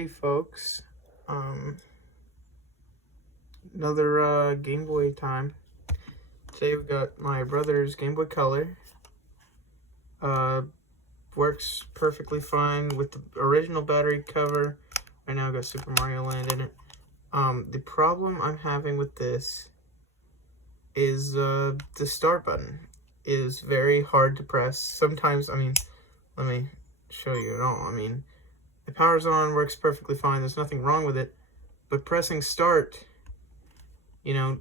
Howdy folks. Another Game Boy time. Today we've got my brother's Game Boy Color. Works perfectly fine with the original battery cover. Right now I've got Super Mario Land in it. The problem I'm having with this is the start button is very hard to press. Sometimes, let me show you it all. The power's on, works perfectly fine. There's nothing wrong with it. But pressing start, you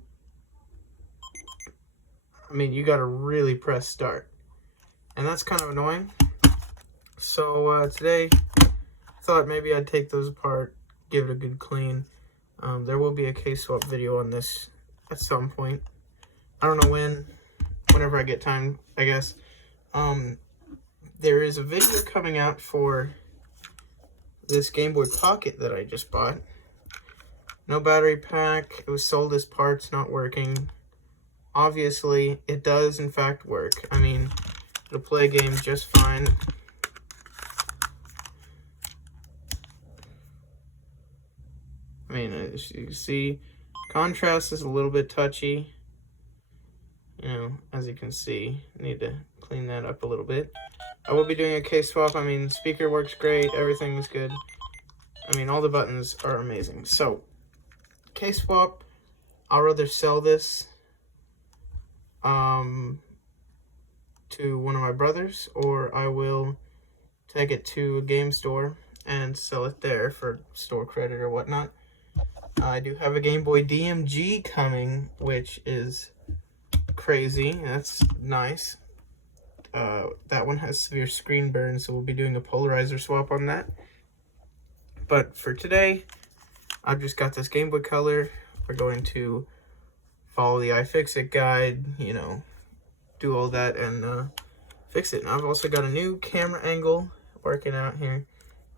gotta really press start. And that's kind of annoying. So today, I thought maybe I'd take those apart, give it a good clean. There will be a case swap video on this at some point. I don't know when, whenever I get time, I guess. There is a video coming out for this Game Boy Pocket that I just bought. No battery pack. It was sold as parts, not working. Obviously, it does in fact work. It'll play games just fine. As you can see, contrast is a little bit touchy. As you can see, I need to clean that up a little bit. I will be doing a case swap. Speaker works great. Everything is good. All the buttons are amazing. So, case swap, I'll rather sell this to one of my brothers, or I will take it to a game store and sell it there for store credit or whatnot. I do have a Game Boy DMG coming, which is crazy. That's nice. That one has severe screen burn, so we'll be doing a polarizer swap on that. But for today, I've just got this Game Boy Color. We're going to follow the iFixit guide, do all that and fix it. And I've also got a new camera angle working out here.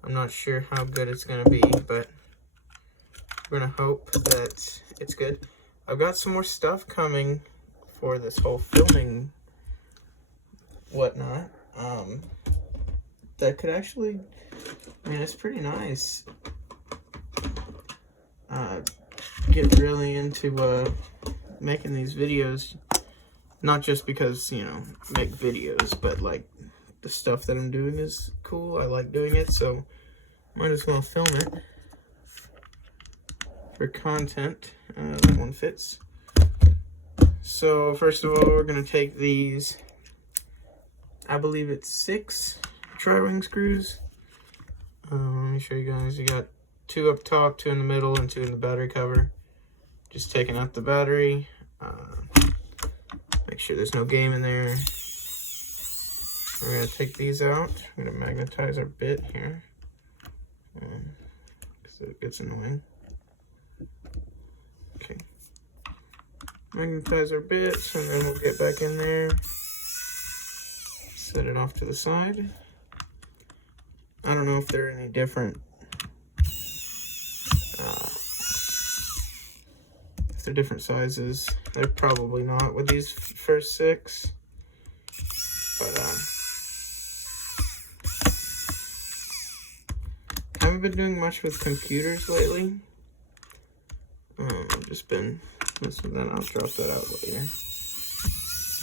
I'm not sure how good it's going to be, but we're going to hope that it's good. I've got some more stuff coming for this whole filming whatnot. That could actually, it's pretty nice. Get really into making these videos, not just because, make videos, but like the stuff that I'm doing is cool. I like doing it, so might as well film it for content. That one fits. So first of all, we're gonna take these, I believe it's 6 tri-ring screws. Let me show you guys. You got 2 up top, 2 in the middle, and 2 in the battery cover. Just taking out the battery. Make sure there's no game in there. We're gonna take these out. I'm gonna magnetize our bit here, because it gets annoying. Okay. Magnetize our bits, and then we'll get back in there. Set it off to the side. I don't know if they're any different. If they're different sizes, they're probably not with these first 6. But I haven't been doing much with computers lately. I've just been messing with that. I'll drop that out later.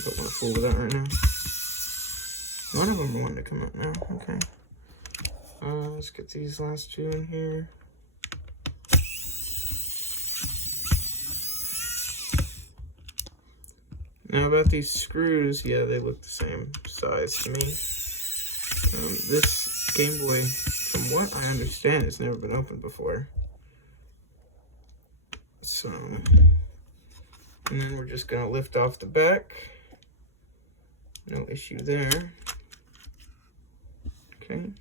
Don't want to fool with that right now. One of them wanted to come out now. Okay. Let's get these last 2 in here. Now about these screws, yeah, they look the same size to me. This Game Boy, from what I understand, has never been opened before. So, and then we're just gonna lift off the back. No issue there. Okay,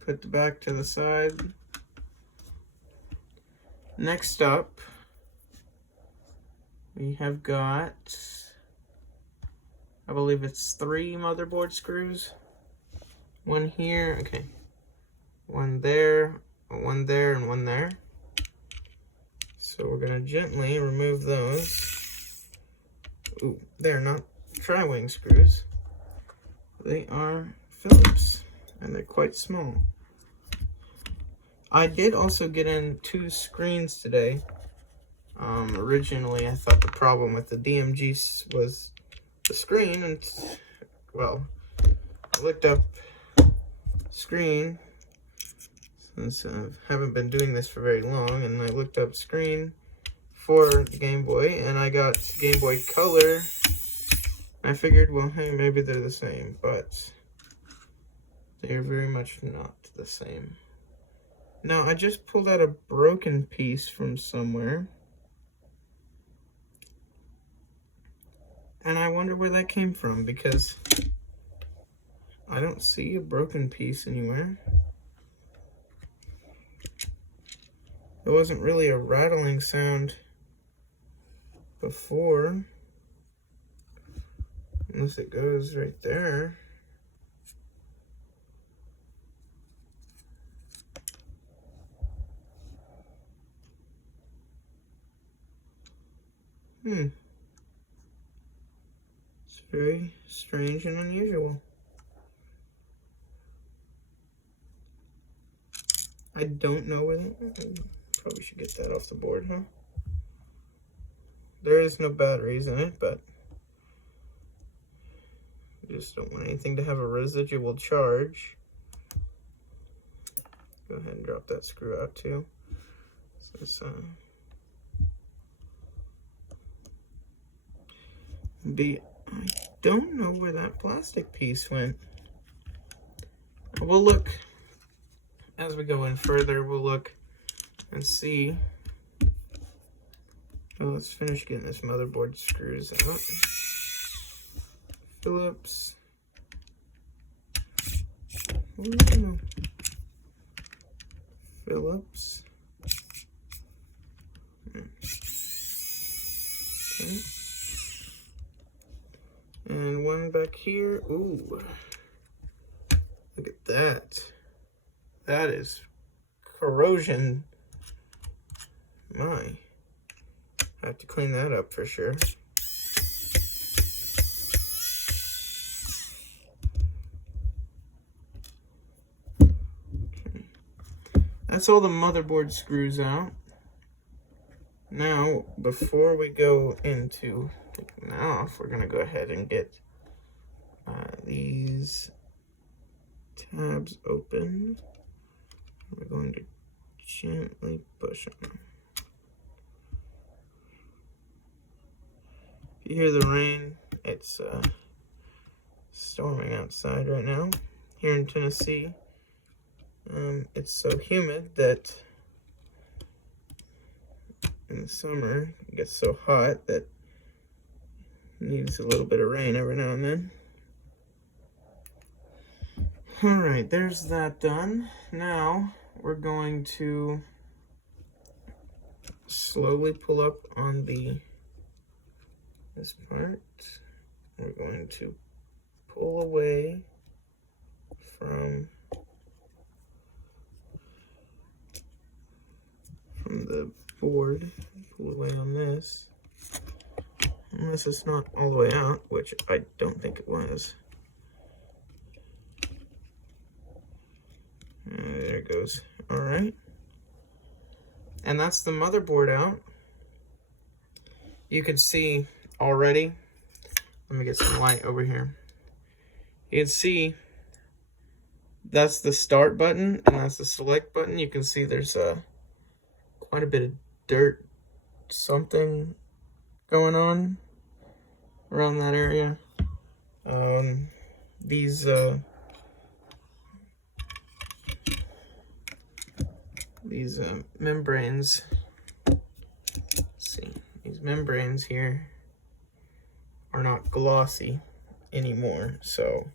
put the back to the side. Next up, we have got, I believe it's 3 motherboard screws. 1 here, okay. 1 there, and 1 there. So we're gonna gently remove those. Ooh, they're not tri-wing screws. They are Phillips, and they're quite small. I did also get in 2 screens today. Originally, I thought the problem with the DMG was the screen, and, well, I looked up screen, since I haven't been doing this for very long, and I looked up screen for Game Boy, and I got Game Boy Color. I figured, well, hey, maybe they're the same, but they're very much not the same. Now, I just pulled out a broken piece from somewhere, and I wonder where that came from, because I don't see a broken piece anywhere. It wasn't really a rattling sound before, unless it goes right there. It's very strange and unusual. I don't know where that... Probably should get that off the board, huh? There is no batteries in it, but I just don't want anything to have a residual charge. Go ahead and drop that screw out too. Since, I don't know where that plastic piece went. We'll look as we go in further. We'll look and see. Well, let's finish getting this motherboard screws out. Phillips. Phillips. Okay. And one back here. Ooh. Look at that. That is corrosion. My. I have to clean that up for sure. Okay. That's all the motherboard screws out. Now, before we go into taking that off, we're going to go ahead and get these tabs open. We're going to gently push them. If you hear the rain, it's storming outside right now here in Tennessee. It's so humid that in the summer it gets so hot that it needs a little bit of rain every now and then. Alright, there's that done. Now we're going to slowly pull up on this part. We're going to pull away from the board, pull away on this, unless it's not all the way out, which I don't think it was. There it goes. Alright. And that's the motherboard out. You can see already, let me get some light over here. You can see that's the start button and that's the select button. You can see there's quite a bit of dirt, something going on around that area. These membranes, let's see, these membranes here are not glossy anymore, so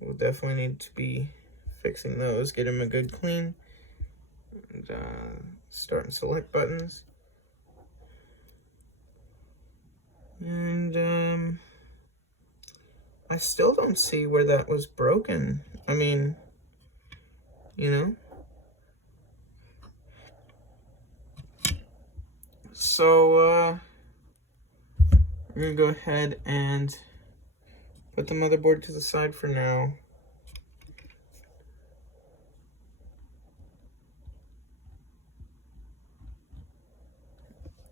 we'll definitely need to be fixing those, get them a good clean, and start and select buttons. And I still don't see where that was broken. I mean, you know. So we're gonna go ahead and put the motherboard to the side for now.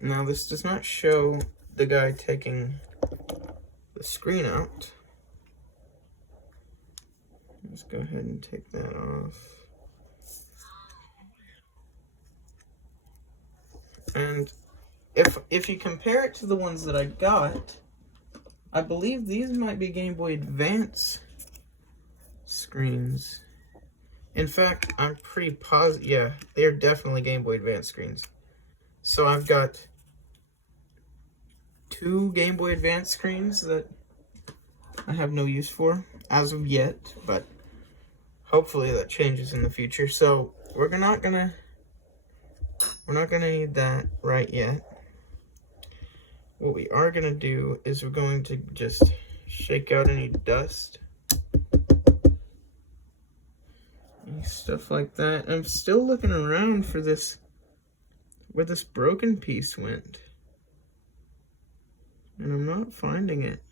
Now this does not show the guy taking the screen out. Let's go ahead and take that off. And if you compare it to the ones that I got, I believe these might be Game Boy Advance screens. In fact, I'm pretty positive, yeah, they're definitely Game Boy Advance screens. So I've got 2 Game Boy Advance screens that I have no use for as of yet, but hopefully that changes in the future. So we're not gonna need that right yet. What we are gonna do is we're going to just shake out any dust, any stuff like that. I'm still looking around for this, where this broken piece went, and I'm not finding it.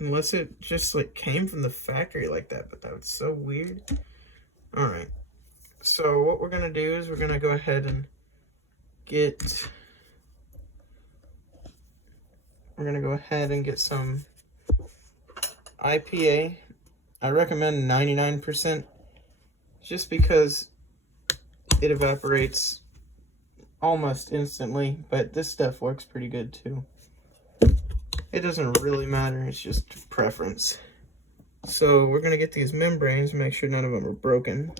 Unless it just like came from the factory like that, but that was so weird. All right, so what we're gonna do is we're gonna go ahead and get some IPA. I recommend 99% just because it evaporates almost instantly, but this stuff works pretty good too. It doesn't really matter, it's just preference. So we're gonna get these membranes, make sure none of them are broken.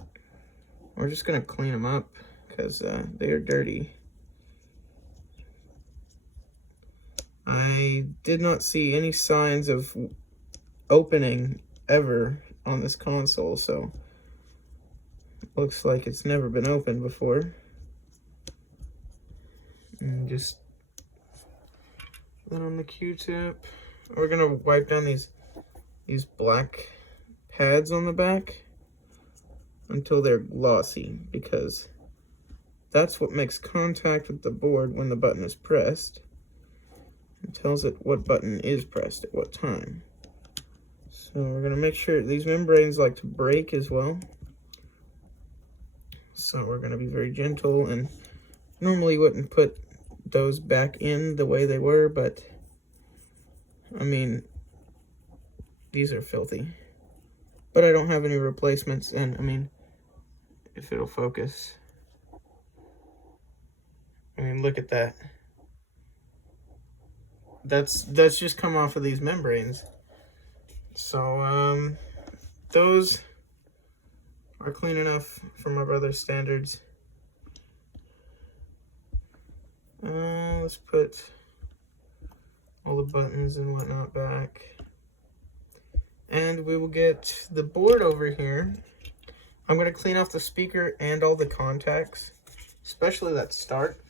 We're just gonna clean them up because they are dirty. I did not see any signs of opening ever on this console, so looks like it's never been opened before. And just then on the Q-tip, we're gonna wipe down these black pads on the back until they're glossy, because that's what makes contact with the board when the button is pressed. It tells it what button is pressed at what time. So we're gonna make sure these membranes like to break as well. So we're gonna be very gentle, and normally wouldn't put those back in the way they were, but I mean, these are filthy. But I don't have any replacements, and I mean, if it'll focus. I mean, look at that. That's just come off of these membranes. So those are clean enough for my brother's standards. Let's put all the buttons and whatnot back, and we will get the board over here. I'm going to clean off the speaker and all the contacts, especially that start.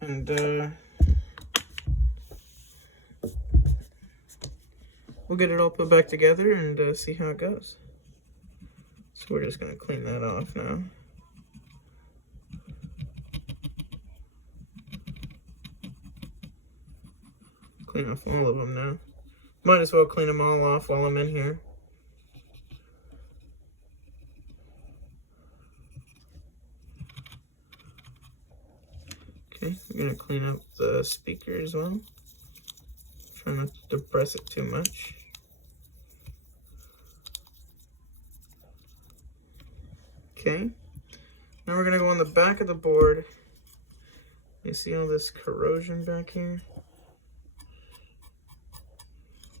And we'll get it all put back together and see how it goes. So we're just going to clean that off now. Clean off all of them now. Might as well clean them all off while I'm in here. Okay, I'm going to clean up the speaker as well. Try not to depress it too much. Okay, now we're going to go on the back of the board. You see all this corrosion back here?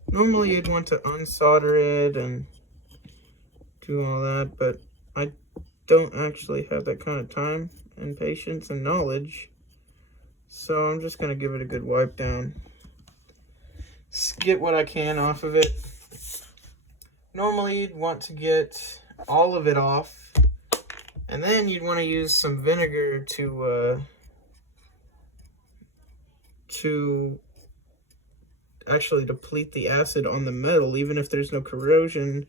Normally you'd want to unsolder it and do all that, but I don't actually have that kind of time and patience and knowledge. So I'm just going to give it a good wipe down. Get what I can off of it. Normally you'd want to get all of it off, and then you'd want to use some vinegar to actually deplete the acid on the metal. Even if there's no corrosion,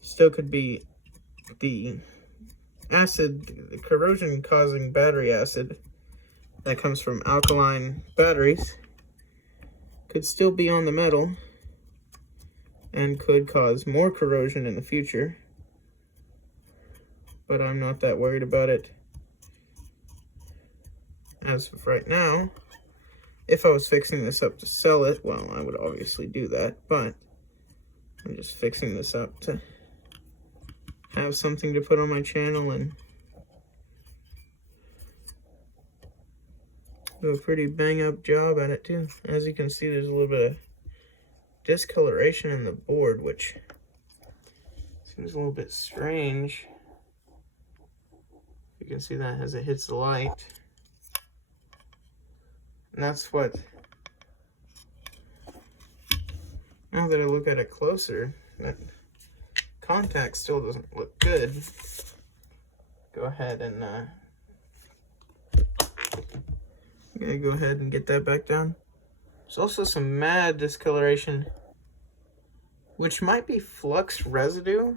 still could be the acid, the corrosion causing battery acid that comes from alkaline batteries could still be on the metal and could cause more corrosion in the future. but I'm not that worried about it as of right now. If I was fixing this up to sell it, well, I would obviously do that, but I'm just fixing this up to have something to put on my channel and do a pretty bang-up job at it too. As you can see, there's a little bit of discoloration in the board, which seems a little bit strange. You can see that as it hits the light. And that's what, now that I look at it closer, that contact still doesn't look good. Go ahead and I'm gonna go ahead and get that back down. There's also some mad discoloration, which might be flux residue.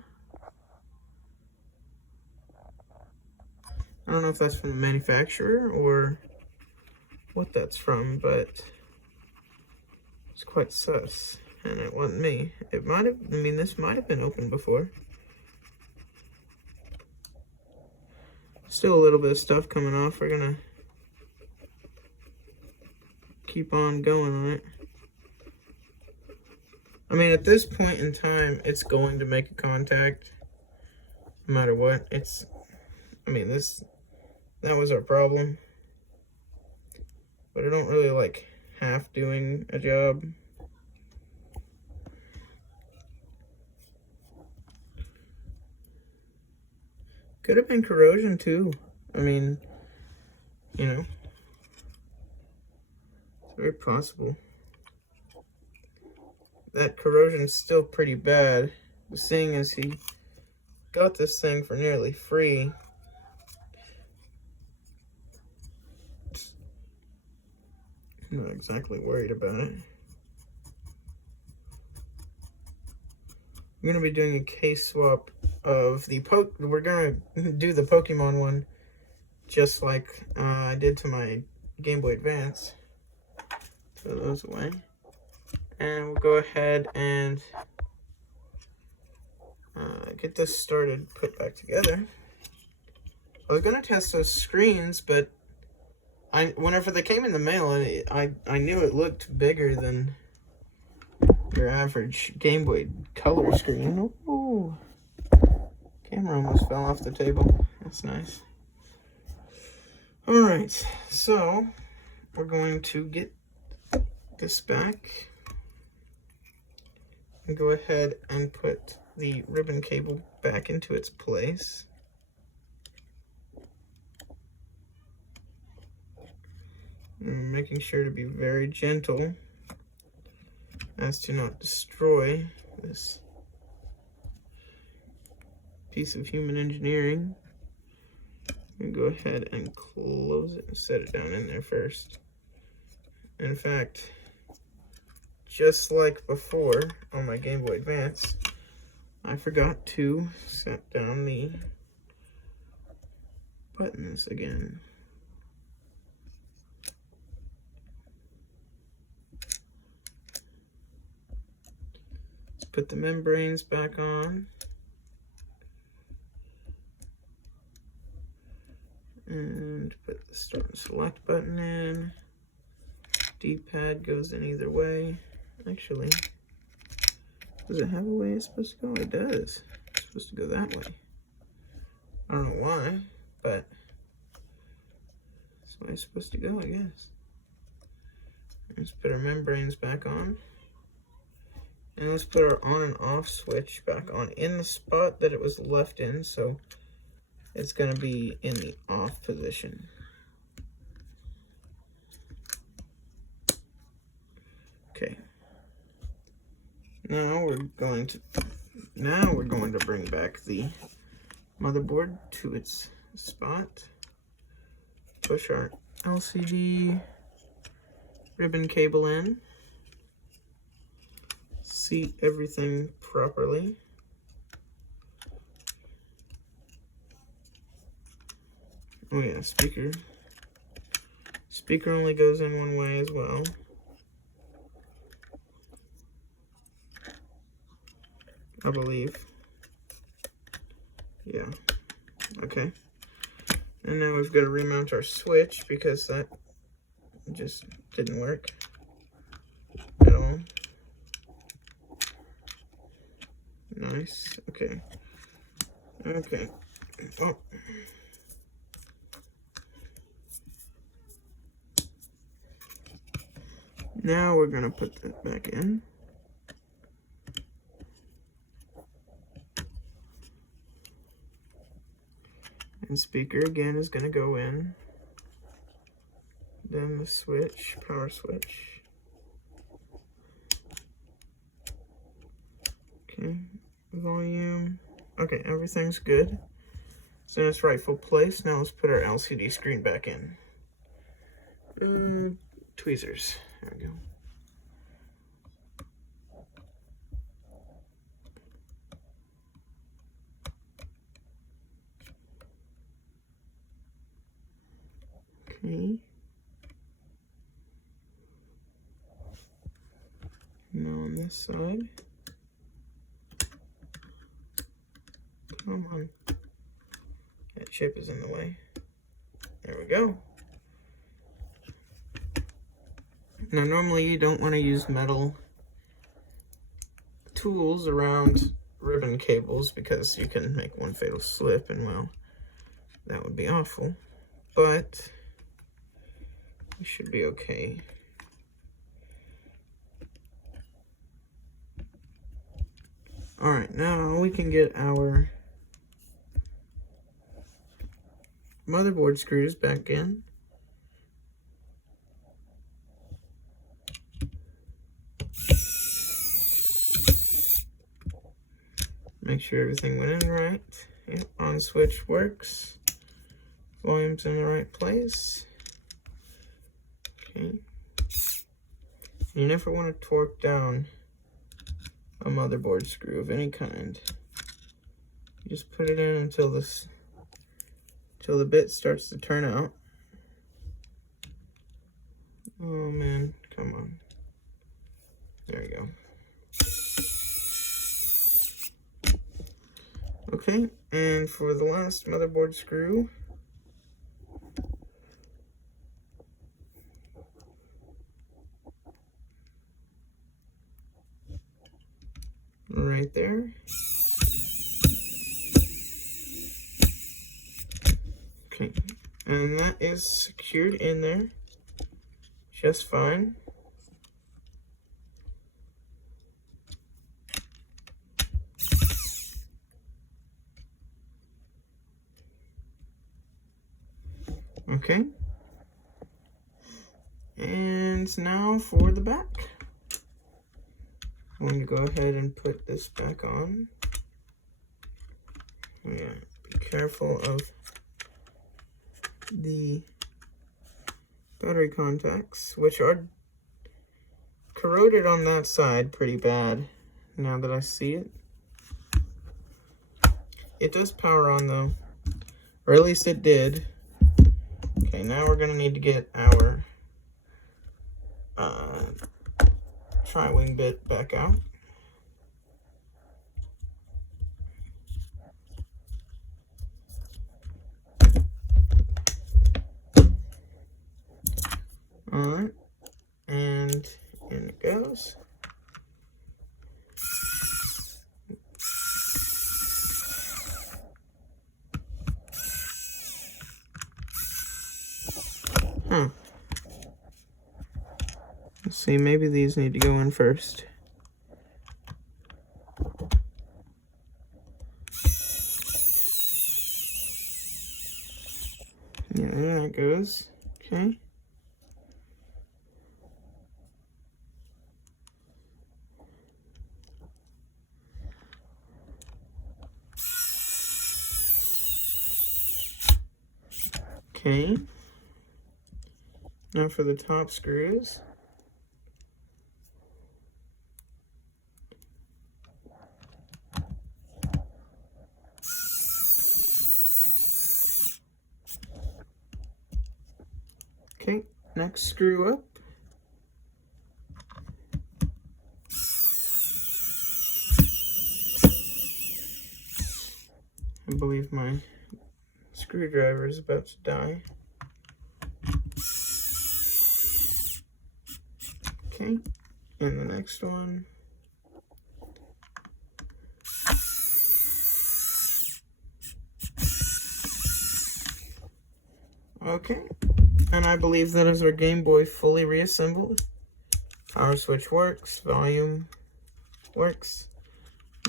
I don't know if that's from the manufacturer or what that's from, but it's quite sus. And it wasn't me. It might have, I mean, this might have been open before. Still a little bit of stuff coming off. We're gonna keep on going on it. I mean, at this point in time, it's going to make a contact no matter what. I mean, that was our problem. But I don't really like half doing a job. Could have been corrosion too. I mean, you know, it's very possible. That corrosion's still pretty bad. Seeing as he got this thing for nearly free. I'm not exactly worried about it. I'm gonna be doing a case swap of the we're gonna do the Pokemon one just like I did to my Game Boy Advance. Throw those away. And we'll go ahead and get this started, put back together. I was gonna test those screens, but whenever they came in the mail, I knew it looked bigger than your average Game Boy Color screen. Ooh. Camera almost fell off the table. That's nice. Alright, so we're going to get this back and go ahead and put the ribbon cable back into its place. And making sure to be very gentle as to not destroy this piece of human engineering. And go ahead and close it and set it down in there first. In fact, just like before on my Game Boy Advance, I forgot to set down the buttons again. Let's put the membranes back on. And put the start and select button in. D-pad goes in either way. Actually, does it have a way it's supposed to go? It does. It's supposed to go that way. I don't know why, but that's the way it's supposed to go, I guess. Let's put our membranes back on. And let's put our on and off switch back on in the spot that it was left in, so it's going to be in the off position. Okay. Now we're going to bring back the motherboard to its spot. Push our LCD ribbon cable in. Seat everything properly. Oh yeah, speaker. Speaker only goes in one way as well. I believe. Yeah, Okay. And now we've got to remount our switch because that just didn't work at all. Nice. Okay. Okay. Oh. Now we're going to put that back in. And speaker again is going to go in. Then the switch, power switch. Okay, volume. Okay, everything's good. It's in its rightful place. Now let's put our LCD screen back in. Tweezers. There we go. Okay. Now on this side. Come on. That chip is in the way. There we go. Now normally you don't want to use metal tools around ribbon cables because you can make one fatal slip, and well, that would be awful. But you should be okay. Alright, now we can get our motherboard screws back in. Make sure everything went in right. Yep, on switch works. Volume's in the right place. Okay. You never want to torque down a motherboard screw of any kind. You just put it in until the bit starts to turn out. Oh man, come on. There we go. Okay, and for the last motherboard screw, right there. Okay, and that is secured in there just fine. Okay, and now for the back. I'm going to go ahead and put this back on. Yeah, be careful of the battery contacts, which are corroded on that side pretty bad now that I see it. It does power on though, or at least it did. Okay, now we're going to need to get our tri-wing bit back out. Alright, and in it goes. Huh. Let's see, maybe these need to go in first. Yeah, there that goes. Okay. Okay. Now for the top screws. Okay, next screw up. I believe my screwdriver is about to die. Okay, and the next one. Okay, and I believe that is our Game Boy fully reassembled. Power switch works, volume works.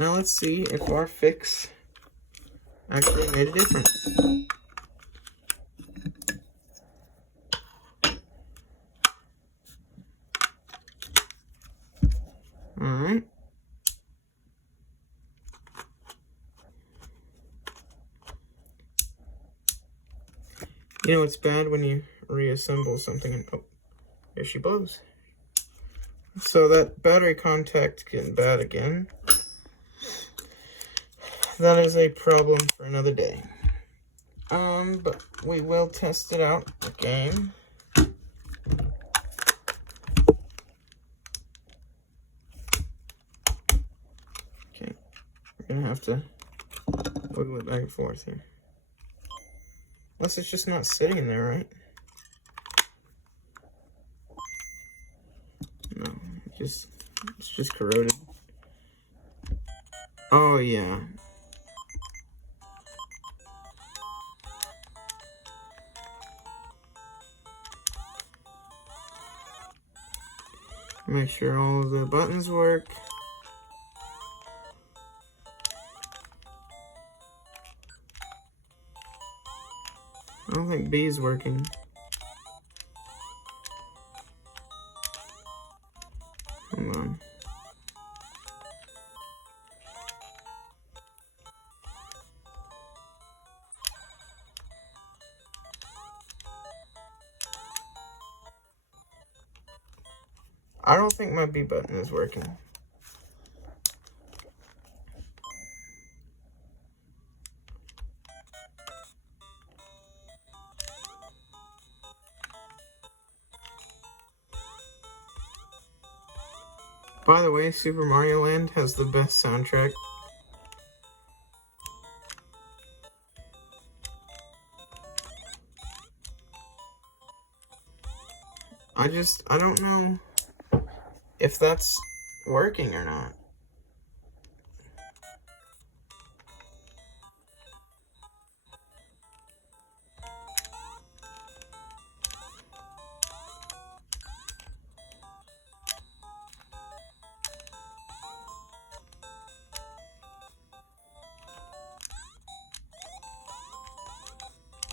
Now let's see if our fix actually made a difference. Alright. You know, it's bad when you reassemble something and, oh, there she blows. So that battery contact's getting bad again. That is a problem for another day. But we will test it out again. Okay, we're gonna have to wiggle it back and forth here. Unless it's just not sitting there, right? No, it's just corroded. Oh yeah. Make sure all of the buttons work. I don't think B is working. Hold on. I don't think my B button is working. By the way, Super Mario Land has the best soundtrack. I don't know if that's working or not.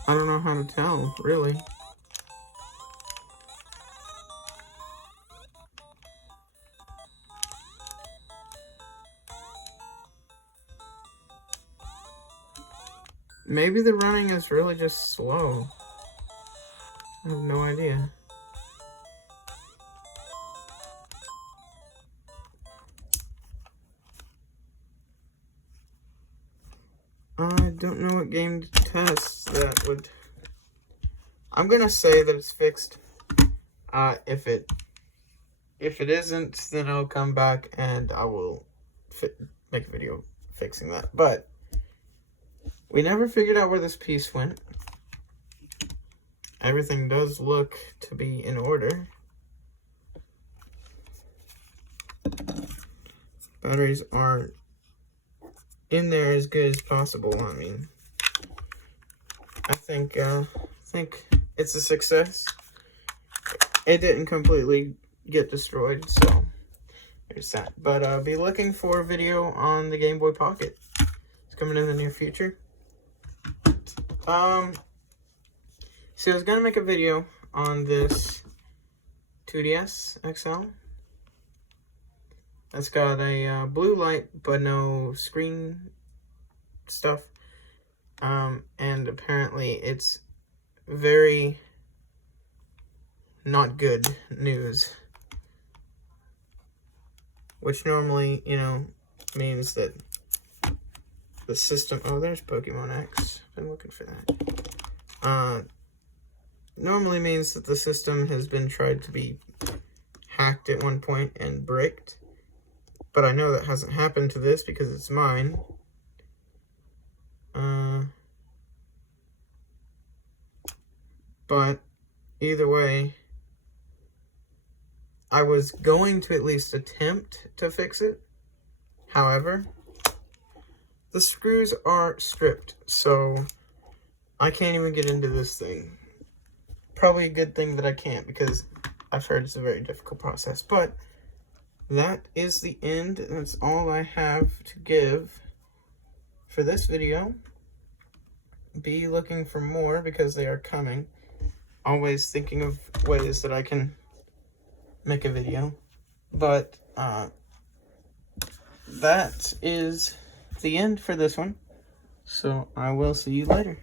I don't know how to tell, really. Maybe the running is really just slow. I have no idea. I don't know what game to test that would... I'm gonna say that it's fixed. If it isn't, then I'll come back and I will make a video fixing that. But we never figured out where this piece went. Everything does look to be in order. Batteries are in there as good as possible. I mean, I think it's a success. It didn't completely get destroyed, so there's that. But I'll be looking for a video on the Game Boy Pocket. It's coming in the near future. See, I was gonna make a video on this 2DS XL. That's got a blue light, but no screen stuff. And apparently it's very not good news. Which normally, you know, means that the system... Oh, there's Pokemon X. Been looking for that. Normally means that the system has been tried to be hacked at one point and bricked. But I know that hasn't happened to this because it's mine. either way, I was going to at least attempt to fix it. However, the screws are stripped, so I can't even get into this thing. Probably a good thing that I can't, because I've heard it's a very difficult process. But that is the end. That's all I have to give for this video. Be looking for more, because they are coming. Always thinking of ways that I can make a video. But that is the end for this one. So I will see you later.